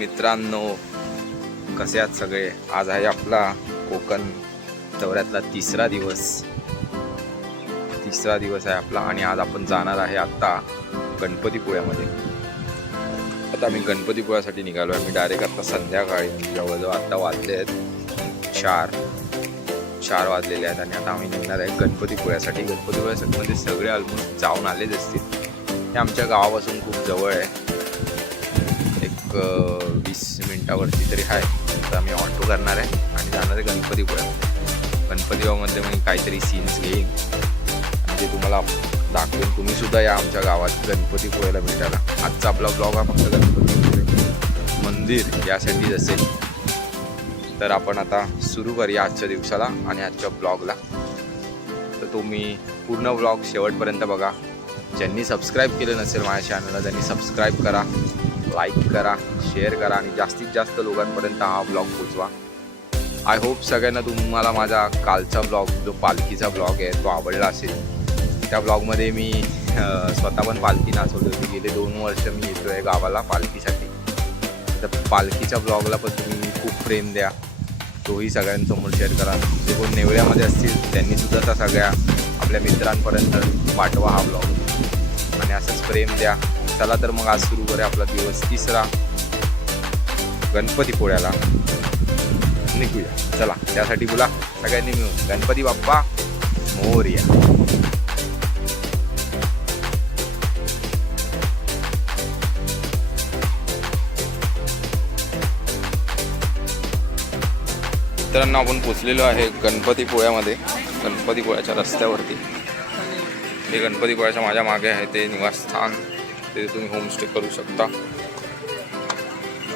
मित्रांनो, कसे आहात सगळे? आज आहे आपला कोकण दौऱ्यातला तिसरा दिवस आहे आपला आणि आज आपण जाणार आहे आता गणपतीपुळ्यामध्ये. आता मी गणपतीपुळ्यासाठी निघालो आहे. मी डायरेक्ट आता संध्याकाळी जवळजवळ आता वाजले आहेत 4 वाजलेले आहेत आणि आता आम्ही निघणार आहे गणपतीपुळ्यासाठी. गणपतीपुळ्यामध्ये सगळे ऑलमोस्ट जाऊन आलेच असतील. हे आमच्या गावापासून खूप जवळ आहे, एक 20 मिनिटावरती तरी आहे. तर आम्ही ऑटो करणार आहे आणि जाणार आहे गणपतीपुळ्यामध्ये मी काहीतरी सीन्स घेईन आणि ते तुम्हाला दाखवेन. तुम्ही सुद्धा या आमच्या गावात गणपतीपुळ्याला भेटायला. आजचा आपला ब्लॉग हा फक्त गणपतीपुळे मंदिर यासाठीच असेल. तर आपण आता सुरू करूया आजच्या दिवसाला आणि आजच्या ब्लॉगला. तर तुम्ही पूर्ण ब्लॉग शेवटपर्यंत बघा. ज्यांनी सबस्क्राईब केलं नसेल माझ्या चॅनलला त्यांनी सबस्क्राईब करा, लाईक करा, शेअर करा आणि जास्तीत जास्त लोकांपर्यंत हा ब्लॉग पोचवा. आय होप सगळ्यांना तुम्हाला माझा कालचा ब्लॉग जो पालखीचा ब्लॉग आहे तो आवडला असेल. त्या ब्लॉगमध्ये मी स्वतः पण पालखी नाचवली होती. गेले 2 वर्ष मी येतो आहे गावाला पालखीसाठी. तर पालखीच्या ब्लॉगला पण तुम्ही खूप प्रेम द्या, तोही सगळ्यांसमोर शेअर करा. जे कोण नेवळ्यामध्ये असतील त्यांनीसुद्धा त्या सगळ्या आपल्या मित्रांपर्यंत पाठवा हा ब्लॉग आणि असंच प्रेम द्या. चला तर मग आज सुरू करूया आपला दिवस तिसरा. गणपतीपुळ्याला निघूया. चला त्यासाठी बोला सगळ्यांनी मिळून गणपती बाप्पा मोरया. मित्रांनो, आपण पोचलेलो आहे गणपतीपुळ्यामध्ये. गणपतीपुळ्याच्या रस्त्यावरती हे गणपतीपुळ्याच्या माझ्या मागे आहे ते निवासस्थान. ते तुम्ही होमस्टे करू शकता.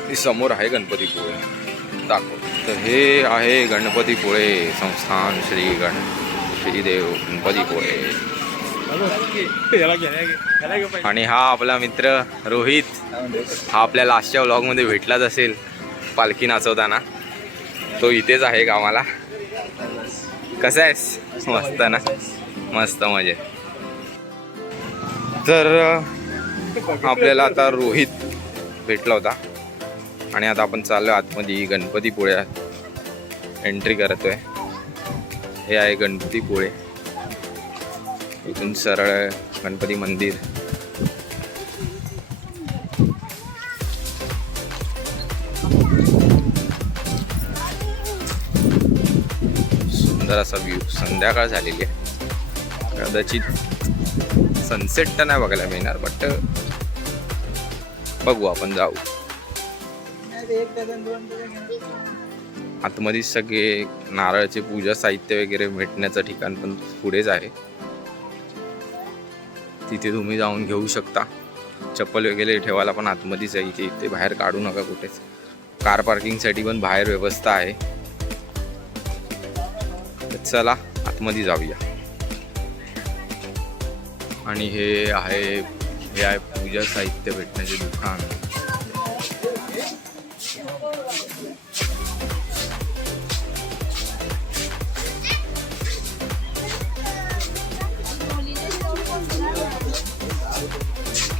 ही समोर आहे गणपतीपुळे दाखव. तर हे आहे गणपतीपुळे संस्थान श्रीदेव गणपतीपुळे. आणि हा आपला मित्र रोहित. हा आपल्या लास्टच्या व्लॉगमध्ये भेटलाच असेल पालखी नाचवताना. तो इथेच आहे कामाला. कसा आहेस? मस्त ना? मस्त मजेत. तर आपल्याला आता रोहित भेटला होता आणि आता आपण चाललो आतमध्ये गणपतीपुळ्यात एंट्री करतोय. हे आहे गणपतीपुळे. इथून सरळ गणपती मंदिर. सुंदर असा व्ह्यू. संध्याकाळ झालेली आहे, कदाचित सनसेट तर नाही बघायला मिळणार, बट बघू आपण जाऊ. आतमध्ये सगळे नारळाचे पूजा साहित्य वगैरे भेटण्याचं ठिकाण पण पुढेच आहे. तिथे तुम्ही जाऊन घेऊ शकता. चप्पल वगैरे ठेवायला पण आतमध्येच आहे. इथे बाहेर काढू नका कुठेच. कार पार्किंगसाठी पण बाहेर व्यवस्था आहे. चला आतमध्ये जाऊया. आणि हे आहे पूजा साहित्य भेटण्याचे दुकान.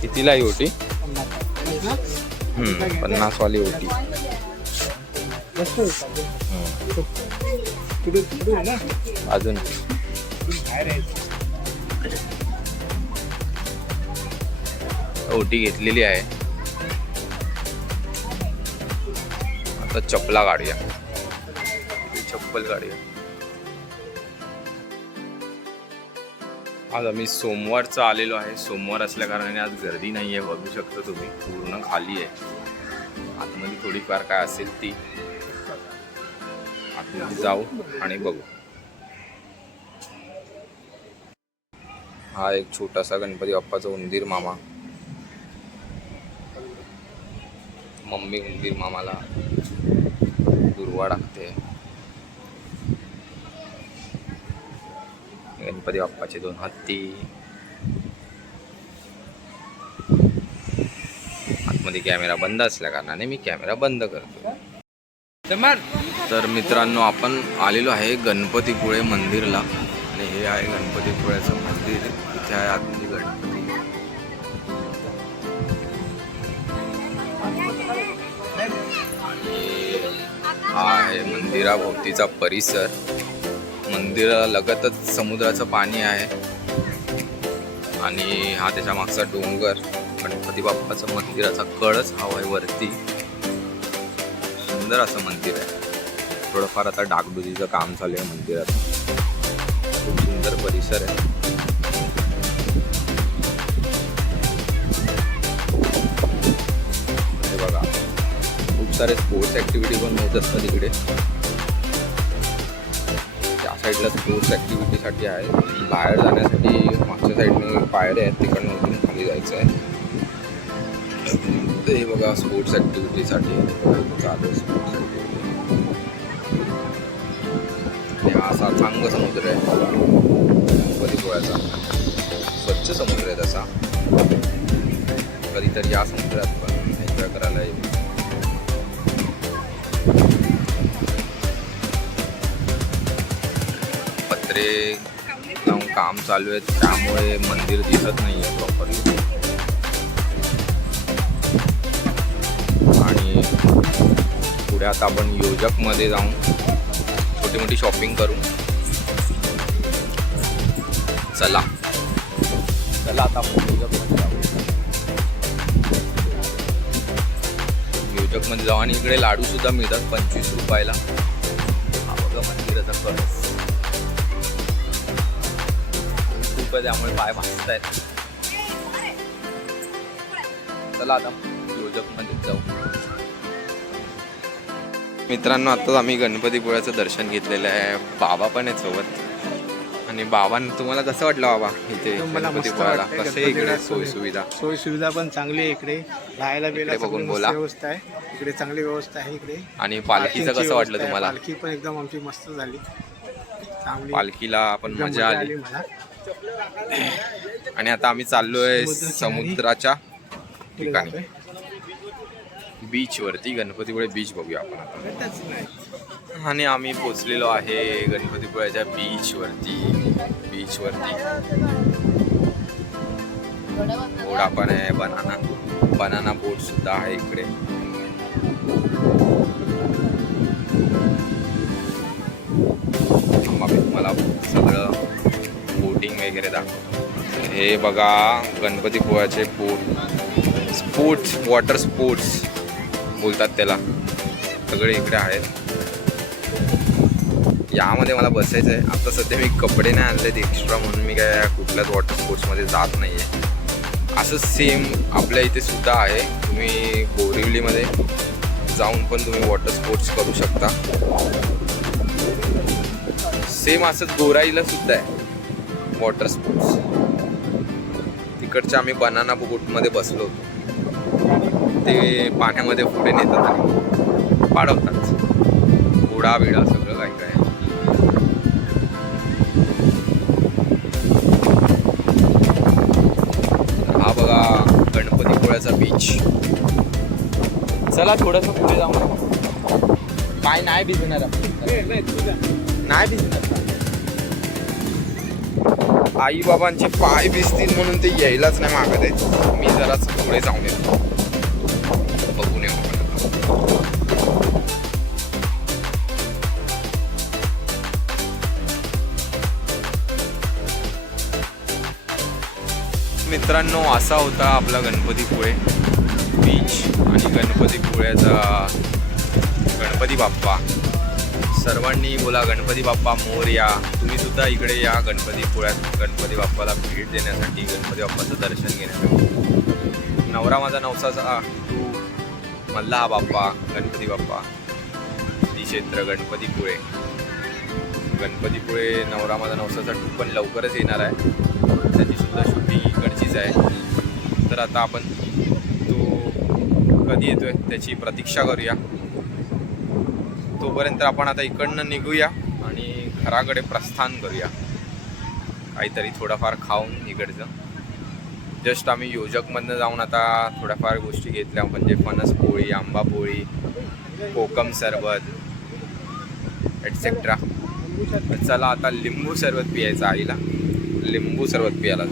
कितीला ही ओटी? 50 वाली ओटी. अजून ओटी घेतलेली आहे. आता चप्पला काढूया. चप्पल काढूया. आज आम्ही सोमवारचा आलेलो आहे. सोमवार असल्या कारणाने आज गर्दी नाही आहे. बघू शकता तुम्ही पूर्ण खाली आहे. आतमध्ये थोडीफार काय असेल ती आतमध्ये जाऊ आणि बघू. हा एक छोटासा गणपती बाप्पाचा उंदीर मामा. मम्मी उंदीर मामाला दुर्वा टाकते. गणपती बाप्पाचे 2 हत्ती. आतमध्ये कॅमेरा बंद असल्या कारणाने मी कॅमेरा बंद करतो. तर मित्रांनो, आपण आलेलो आहे गणपतीपुळे मंदिरला आणि हे आहे गणपतीपुळ्याचं मंदिर. इथे आहे आतमध्ये गणपती. हा आहे मंदिराभोवतीचा परिसर. मंदिराला लगतच समुद्राचं पाणी आहे आणि हा त्याच्या मागचा डोंगर. गणपती बाप्पाचं मंदिराचा कळस हवा आहे वरती. सुंदर असं मंदिर आहे. थोडंफार आता डागडुजीचं काम चालू आहे मंदिरात. खूप सुंदर परिसर आहे. हे बघा खूप सारे स्पोर्ट्स ॲक्टिव्हिटी पण होत असतात इकडे. त्या साईडला स्पोर्ट्स ॲक्टिव्हिटीसाठी आहे. बाहेर जाण्यासाठी मागच्या साईडने पायऱ्या आहेत, तिकडनं उतरून खाली जायचं आहे. ते बघा स्पोर्ट्स ॲक्टिव्हिटीसाठी चालू आहे. स्पोर्ट्स ॲक्टिव्हिटी आणि हा असा चांगला समुद्र आहे गणपतीपुळ्याचा. स्वच्छ समुद्र आहे तसा. कधीतरी या समुद्रात पण एन्जॉय करायला येईल. पत्रे लावून काम चालू आहे त्यामुळे मंदिर दिसत नाही आहे प्रॉपरली. आणि पुढे आता आपण योजकमध्ये जाऊन छोटी मोठी शॉपिंग करू. चला आता आपण योजकमध्ये जाऊ. योजकमध्ये जाऊ आणि इकडे लाडू सुद्धा मिळतात 25 रुपयाला. हा बघा मंदिराचा कळस. खूप आहे त्यामुळे पाय भाजतायत. चला आता योजकमध्ये जाऊ. मित्रांनो आताच आम्ही गणपतीपुळ्याचं दर्शन घेतलेलं आहे. बाबा पण आहे सोबत. आणि बाबांना तुम्हाला कसं वाटलं बाबा इथे गणपतीपुळ्याला? कसं आहे इकडे सोयी सुविधा पण चांगली आहे. इकडे राहायला वेळेला बघून बोला. व्यवस्था आहे इकडे, चांगली व्यवस्था आहे इकडे. आणि पालखीचं कसं वाटलं तुम्हाला? पालखी पण एकदम आमची मस्त झाली. चांगली पालखीला पण मजा आली. आणि आता आम्ही चाललोय समुद्राच्या ठिकाणी, बीच वरती. गणपतीपुळे बीच बघूया आपण आता. आणि आम्ही पोचलेलो आहे गणपतीपुळ्याच्या बीच वरती. घोडा पण आहे, बनाना बोट सुद्धा आहे इकडे. आम्ही तुम्हाला सगळं बोटिंग वगैरे दाखवतो. हे बघा गणपतीपुळ्याचे स्पोर्ट्स, वॉटर स्पोर्ट्स बोलतात त्याला, सगळे इकडे आहेत. यामध्ये मला बसायचं आहे. आता सध्या मी कपडे नाही आणलेत एक्स्ट्रा म्हणून मी काय कुठल्याच वॉटर स्पोर्ट्समध्ये जात नाही आहे. असं सेम आपल्या इथे सुद्धा आहे. तुम्ही बोरिवलीमध्ये जाऊन पण तुम्ही वॉटर स्पोर्ट्स करू शकता. सेम असंच गोराईला सुद्धा आहे वॉटर स्पोर्ट्स. तिकडच्या आम्ही बनाना बोटमध्ये बसलो होतो. ते पाण्यामध्ये पुढे नेतात आणि पाडवतात. घोडा बिडा सगळं काय काय. हा बघा गणपतीपुळ्याचा बीच. चला थोडंसं पुढे जाऊ. पाय नाही भिजणार, नाही भिजणार. आई बाबांचे पाय भिजतील म्हणून ते यायलाच नाही मागत आहेत. मी जराच पुढे जाऊन येतो, बघून येऊ. मित्रांनो असा होता आपला गणपतीपुळे बीच आणि गणपतीपुळ्याचा गणपती बाप्पा. सर्वांनी बोला गणपती बाप्पा मोरया. तुम्ही सुद्धा इकडे या गणपतीपुळ्यात गणपती बाप्पाला भेट देण्यासाठी, गणपती बाप्पाचं दर्शन घेण्यासाठी. नवरा माझा नवसाचा तू मल्ला हा बाप्पा गणपती बाप्पा. श्री क्षेत्र गणपतीपुळे. गणपतीपुळे नवरा माझा नवसाचा टू पण लवकरच येणार आहे. त्याची सुद्धा शूटिंग इकडचीच आहे. तर आता आपण तो कधी येतोय त्याची प्रतीक्षा करूया. तोपर्यंत आपण आता इकडनं निघूया आणि घराकडे प्रस्थान करूया. काहीतरी थोडंफार खाऊन इकडचं. जस्ट आम्ही योजकमधनं जाऊन आता थोड्याफार गोष्टी घेतल्या, म्हणजे फणस पोळी, आंबा पोळी, कोकम सरबत एटसेट्रा. चला आता लिंबू सरबत पियायचं. आईला लिंबू सरबत पियाला.